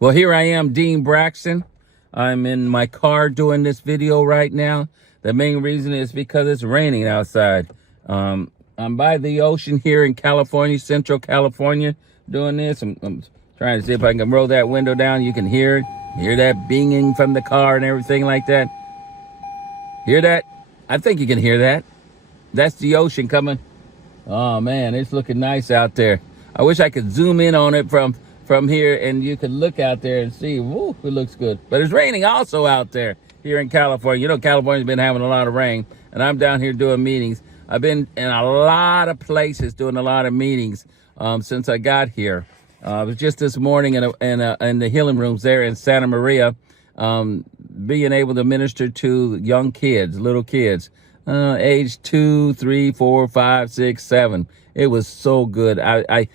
Well, here I am, Dean Braxton. I'm in my car doing this video right now. The main reason is because it's raining outside. I'm by the ocean here in California, Central California, doing this. I'm trying to see if I can roll that window down. You can hear it. Hear that binging from the car and everything like that. Hear that? I think you can hear that. That's the ocean coming. Oh man, it's looking nice out there. I wish I could zoom in on it from here and you could look out there and see. Woo, it looks good. But it's raining also out there here in California. You know, California's been having a lot of rain, and I'm down here doing meetings. I've been in a lot of places doing a lot of meetings since I got here. I was just this morning in the healing rooms there in Santa Maria, being able to minister to young kids, little kids. Age 2, 3, 4, 5, 6, 7. It was so good. I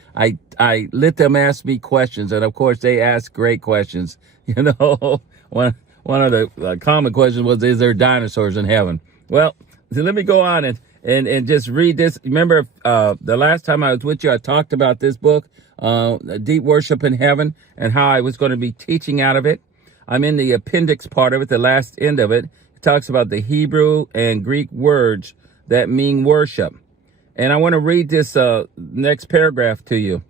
let them ask me questions, and of course they asked great questions. You know, one of the common questions was, "Is there dinosaurs in heaven?" Well, so let me go on and just read this. Remember, the last time I was with you, I talked about this book, Deep Worship in Heaven, and how I was going to be teaching out of it. I'm in the appendix part of it, the last end of it. Talks about the Hebrew and Greek words that mean worship. And I want to read this next paragraph to you.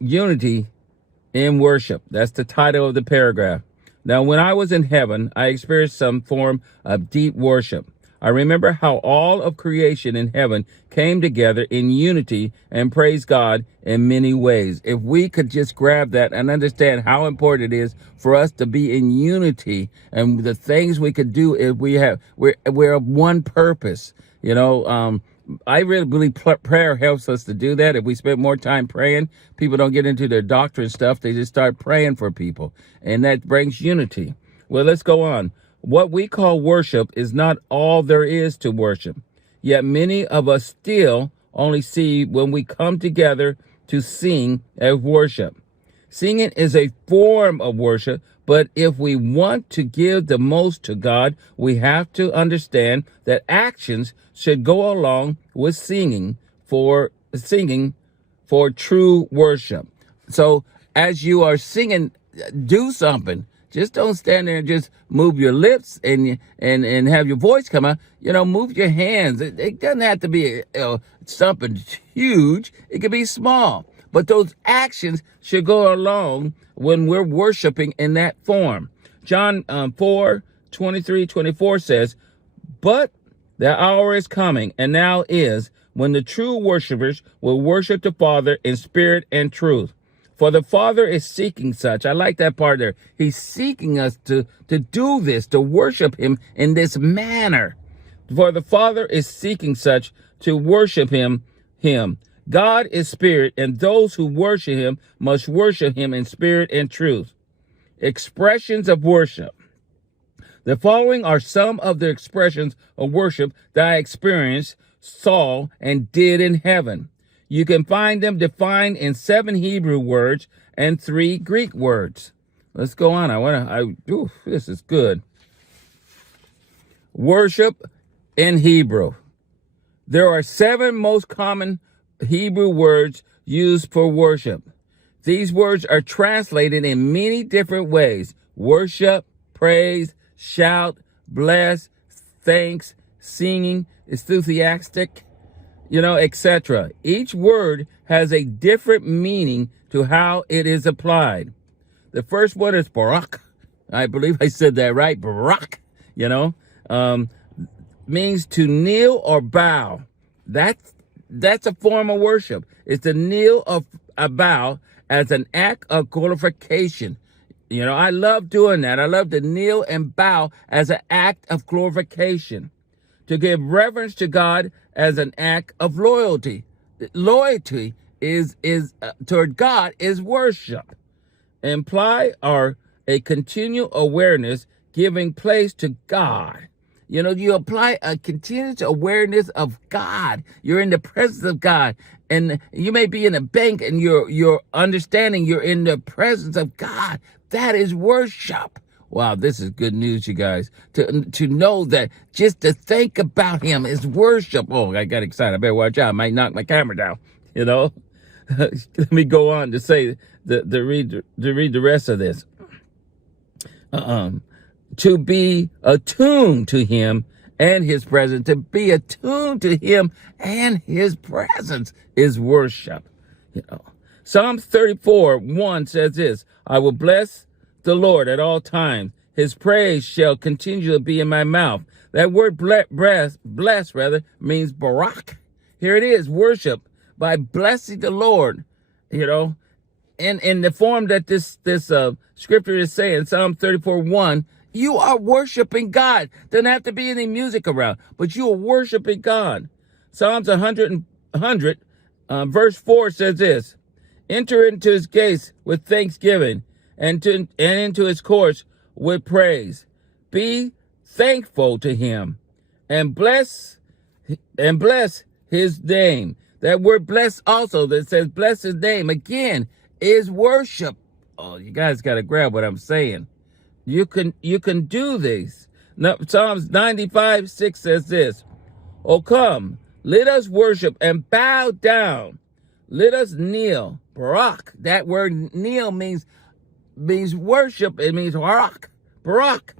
Unity in worship. That's the title of the paragraph. Now, when I was in heaven, I experienced some form of deep worship. I remember how all of creation in heaven came together in unity and praised God in many ways. If we could just grab that and understand how important it is for us to be in unity and the things we could do if we're of one purpose. You know, I really believe prayer helps us to do that. If we spend more time praying, people don't get into their doctrine stuff. They just start praying for people, and that brings unity. Well, let's go on. What we call worship is not all there is to worship, yet many of us still only see when we come together to sing as worship. Singing is a form of worship, but if we want to give the most to God, we have to understand that actions should go along with singing for true worship. So as you are singing, do something. Just don't stand there and just move your lips and have your voice come out. You know, move your hands. It doesn't have to be something huge. It can be small. But those actions should go along when we're worshiping in that form. John 4:23-24 says, "But the hour is coming, and now is, when the true worshipers will worship the Father in spirit and truth. For the Father is seeking such." I like that part there. He's seeking us to do this, to worship him in this manner. For the Father is seeking such to worship him. God is spirit, and those who worship him must worship him in spirit and truth. Expressions of worship. The following are some of the expressions of worship that I experienced, saw, and did in heaven. You can find them defined in 7 Hebrew words and 3 Greek words. Let's go on. This is good. Worship in Hebrew. There are 7 most common Hebrew words used for worship. These words are translated in many different ways: worship, praise, shout, bless, thanks, singing, enthusiastic, etc. Each word has a different meaning to how it is applied. The first one is barak. I believe I said that right. Barak, means to kneel or bow. That's a form of worship. It's to kneel or a bow as an act of glorification. I love doing that. I love to kneel and bow as an act of glorification. To give reverence to God as an act of loyalty. Loyalty is toward God is worship. Imply or a continual awareness giving place to God. You apply a continuous awareness of God. You're in the presence of God. And you may be in a bank and you're understanding you're in the presence of God. That is worship. Wow, this is good news, you guys. To know that just to think about him is worship. Oh, I got excited. I better watch out. I might knock my camera down, Let me go on to say, to read the rest of this. to be attuned to him and his presence. To be attuned to him and his presence is worship. You know, Psalms 34:1 says this: I will bless the Lord at all times. His praise shall continually be in my mouth. That word bless rather, means barak. Here it is, worship by blessing the Lord, you know, in the form that this scripture is saying, Psalm 34:1, you are worshiping God. Doesn't have to be any music around, but you are worshiping God. Psalms 100, verse 4 says this: enter into his gates with thanksgiving and into his courts with praise. Be thankful to him and bless his name. That word bless also that says bless his name again is worship. Oh, you guys got to grab what I'm saying. You can do this. Now, Psalms 95:6 says this: oh, come, let us worship and bow down. Let us kneel. Barak. That word kneel means worship. It means barak. Barak.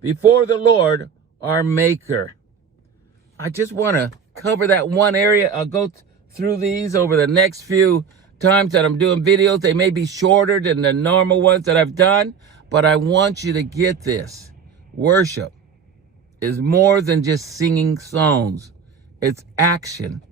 Before the Lord, our maker. I just want to cover that one area. I'll go through these over the next few times that I'm doing videos. They may be shorter than the normal ones that I've done, but I want you to get this. Worship is more than just singing songs. It's action.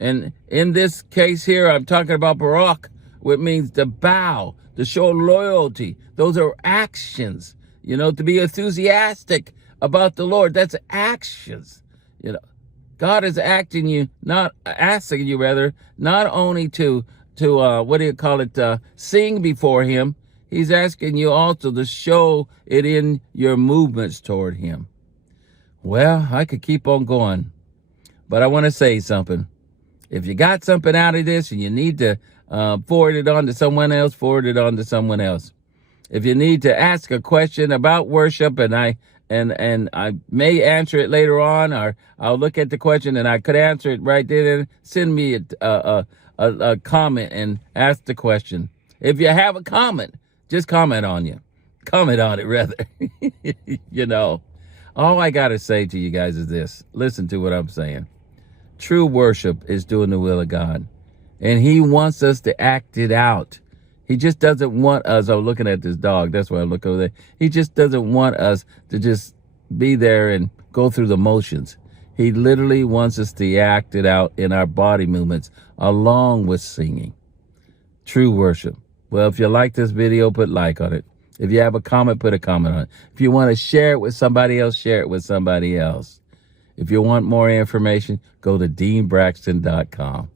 And in this case here, I'm talking about barak, which means to bow, to show loyalty. Those are actions. You know, to be enthusiastic about the Lord, that's actions. You know, God is asking you not only to sing before him. He's asking you also to show it in your movements toward him. Well, I could keep on going, but I want to say something. If you got something out of this and you need to forward it on to someone else, forward it on to someone else. If you need to ask a question about worship and I may answer it later on, or I'll look at the question and I could answer it right there, send me a comment and ask the question. If you have a comment, just comment on it rather. You know, all I got to say to you guys is this. Listen to what I'm saying. True worship is doing the will of God, and he wants us to act it out. He just doesn't want us, I'm looking at this dog, that's why I look over there. He just doesn't want us to just be there and go through the motions. He literally wants us to act it out in our body movements along with singing. True worship. Well, if you like this video, put like on it. If you have a comment, put a comment on it. If you want to share it with somebody else, share it with somebody else. If you want more information, go to DeanBraxton.com.